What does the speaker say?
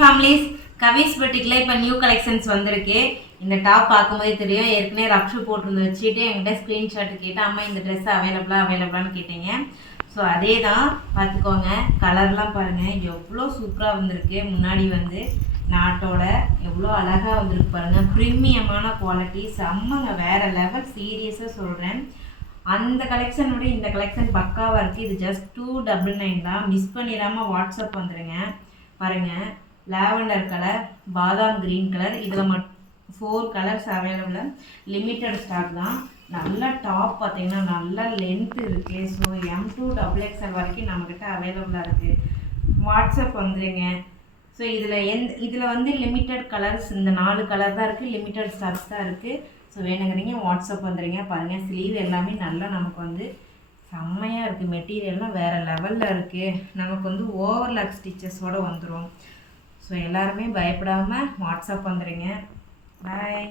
Families, கவிஸ் பட்டிக்ல இப்போ new collections வந்திருக்கு. இந்த டாப் பார்க்கும்போதே தெரியும். ஏற்கனவே ரக்ஷு போட்டிருந்து வச்சுட்டு என்கிட்ட ஸ்க்ரீன்ஷாட் கேட்டு அம்மா இந்த ட்ரெஸ் அவைலபிளான்னு கேட்டீங்க. ஸோ அதே தான் பார்த்துக்கோங்க. கலர்லாம் பாருங்கள் எவ்வளோ சூப்பராக வந்திருக்கு. முன்னாடி வந்து நாட்டோட எவ்வளோ அழகாக வந்திருக்கு பாருங்கள். ப்ரீமியமான குவாலிட்டி, செம்மங்க, வேறு லெவல். சீரியஸாக சொல்கிறேன். அந்த கலெக்ஷனோட இந்த கலெக்ஷன் பக்காவாக இருக்குது. இது ஜஸ்ட் 299 தான். மிஸ் பண்ணிடாமல் வாட்ஸ்அப் வந்துடுங்க. பாருங்கள், லாவெண்டர் கலர், பாதாம் க்ரீன் கலர், இதில் 4 கலர்ஸ் அவைலபிள். லிமிட்டட் ஸ்டாக் தான். நல்ல டாப் பார்த்தீங்கன்னா நல்ல லென்த் இருக்குது. ஸோ M2 XXL வரைக்கும் நம்மக்கிட்ட அவைலபிளாக இருக்குது. வாட்ஸ்அப் வந்துடுங்க. ஸோ இதில் வந்து லிமிட்டட் கலர்ஸ், இந்த 4 கலர் தான் இருக்குது. லிமிட்டட் ஸ்டாக்ஸ் தான் இருக்குது. ஸோ வேணுங்கிறீங்க வாட்ஸ்அப் வந்துடுங்க. பாருங்கள், ஸ்லீவ் எல்லாமே நல்லா நமக்கு வந்து செம்மையாக இருக்குது. மெட்டீரியல்லாம் வேறு லெவலில் இருக்குது. நமக்கு வந்து ஓவர்லாக் ஸ்டிச்சஸோடு வந்துடும். ஸோ எல்லாருமே பயப்படாமல் வாட்ஸ்அப் வந்துடுங்க. பாய்.